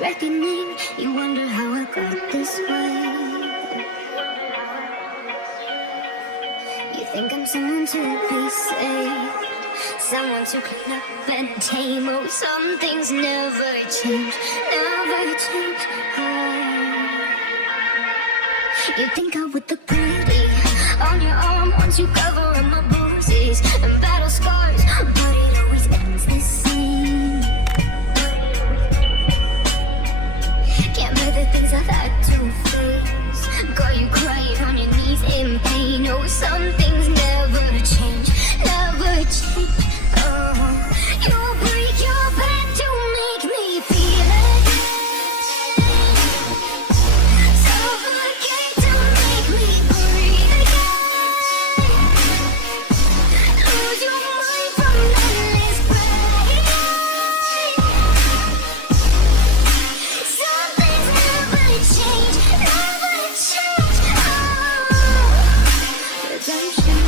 reckoning. You wonder how I got this way. You think I'm someone to be saved, someone to clean up and tame. Oh, some things never change, never change. You think I would look pretty on your arm once you cover up my bruises and battle scars, but it always ends the same. Can't bear the things I've had to face. Got you crying on your knees in pain. Oh, some things never change, never change. You break your back to make me feel again. Suffocate to make me breathe again. Lose your mind from endless pain. Some things never change, never change. Redemption.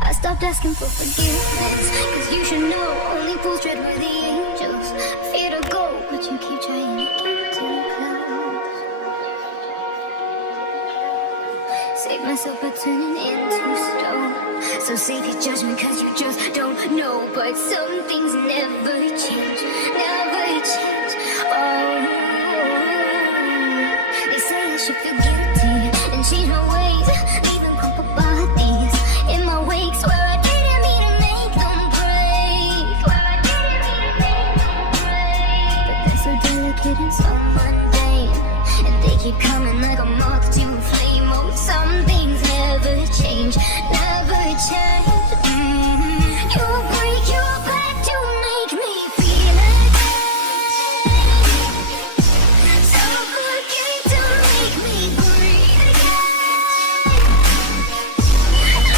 I stopped asking for forgiveness, cause you should know only fools tread with the angels. Fear to go, but you keep trying to get too close. Save myself by turning into stone. So save your judgment cause you just don't know. But some things never change, never change. Oh, they say I should feel guilty and change my ways, leaving crumpled bodies in my wake. Swear I didn't mean to make them break, swear I didn't mean to make them break. But they're so delicate and so mundane, and they keep coming like a moth to a flame. Oh, some things never change, never change. You break your back to make me feel again. Suffocate to make me breathe again.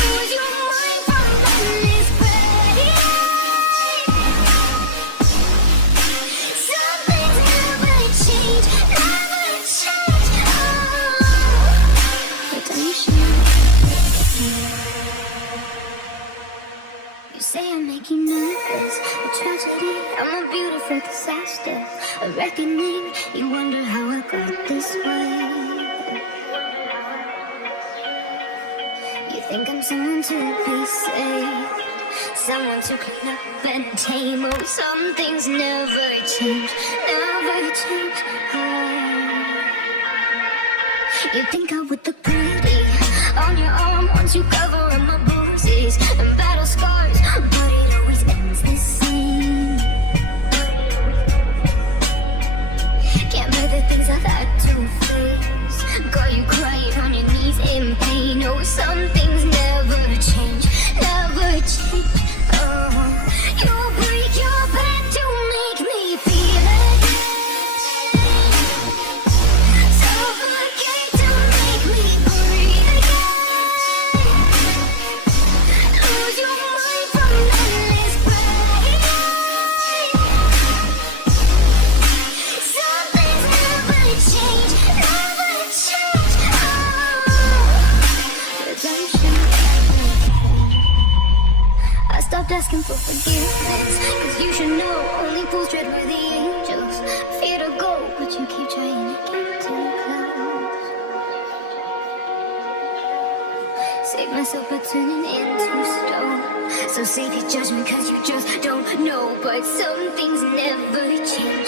Lose your mind from endless pain. Some things never change, never change. Redemption. You say I'm making nervous, a tragedy, I'm a beautiful disaster, a reckoning. You wonder how I got this way. You think I'm someone to be saved, someone to clean up and tame. Oh, some things never change, never change. You think I would look pretty on your arm once you cover up my bruises and battle scars, but it always ends the same. Can't bear the things I've had to face. Got you crying on your knees in pain. Oh, some things never change, never change. You break your back to make me feel again. Suffocate to make me breathe again. Lose your mind from endless pain. Some things never change, never change. Redemption. I stopped asking for forgiveness, cause you should know only fools tread with the angels. Fear to go, but you keep trying to get too close. Save myself by turning into stone. So save your judgment cause you just don't know. But some things never change,